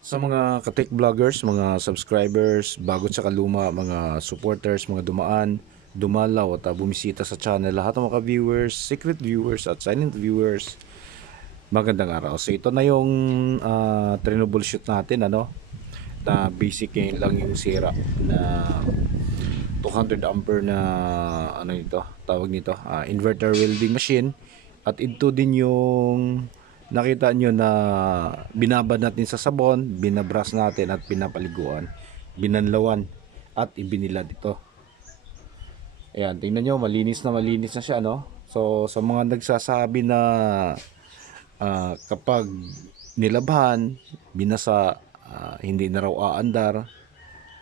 Sa mga ka-tech vloggers, mga subscribers, bago tsaka luma, mga supporters, mga dumaan, dumalaw at bumisita sa channel, lahat ng mga viewers, secret viewers at silent viewers, magandang araw. So ito na yung troubleshoot natin, na basic ngayon lang yung sira na 200 ampere na tawag nito, inverter welding machine. At ito din yung nakita nyo na binabad natin sa sabon, binabras natin at pinapaliguan, binanlawan at ibinilad ito. Ayan, tingnan nyo, malinis na siya, no? So sa mga nagsasabi na kapag nilabhan, binasa, hindi na raw aandar,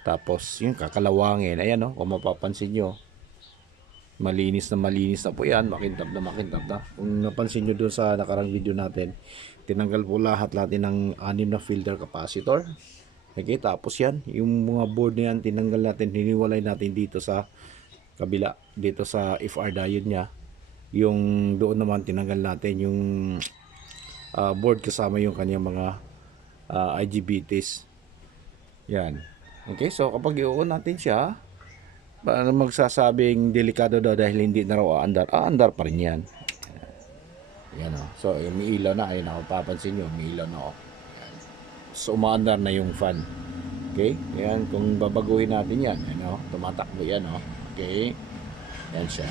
tapos yung kakalawangin, ayan, no? Kung mapapansin nyo, malinis na po yan, makintab na. Kung napansin nyo doon sa nakarang video natin, tinanggal po lahat natin ng 6 na filter capacitor. Okay, tapos yan, yung mga board na yan, tinanggal natin, hiniwalay natin dito sa kabila, dito sa FR diode nya. Yung doon naman tinanggal natin yung board kasama yung kanyang mga IGBTs. Yan. Okay, so kapag i-on natin siya, para magsasabing delikado daw dahil hindi na raw aandar pa rin yan. Yan, o. So may ilaw na, ayun ako, papansin nyo, may ilaw na, o. So umaandar na yung fan. Okay, yan, kung babaguhin natin yan, ayun, o, tumatakbo yan, o. Okay, yan siya.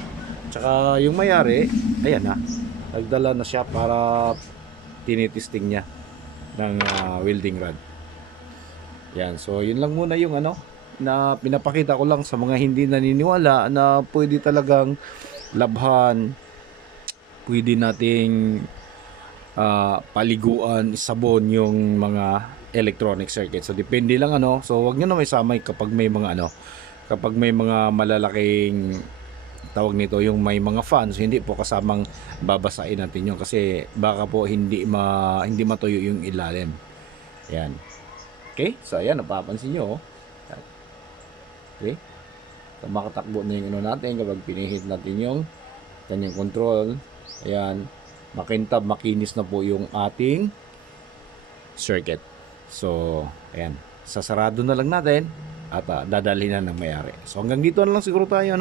Tsaka yung mayari, ayan na, nagdala na siya para tinitesting niya ng welding rod. Yan, so yun lang muna yung na pinapakita ko lang sa mga hindi naniniwala na pwede talagang labhan, pwede nating paliguan, sabon yung mga electronic circuit. So depende lang, so wag niyo na may samay kapag may mga kapag may mga malalaking, tawag nito, yung may mga fans, hindi po kasamang babasain natin yun kasi baka po hindi matuyo yung ilalim. Yan. Okay, so ayan, napapansin nyo, okay, so makatakbo na yung natin kapag pinihit natin yung kanyang control. Ayan, makintab, makinis na po yung ating circuit. So ayan, sasarado na lang natin at dadalhin na ng may-ari. So hanggang dito na lang siguro tayo,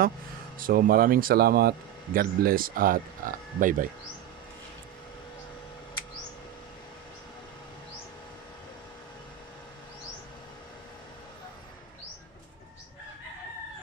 So maraming salamat, God bless at bye bye.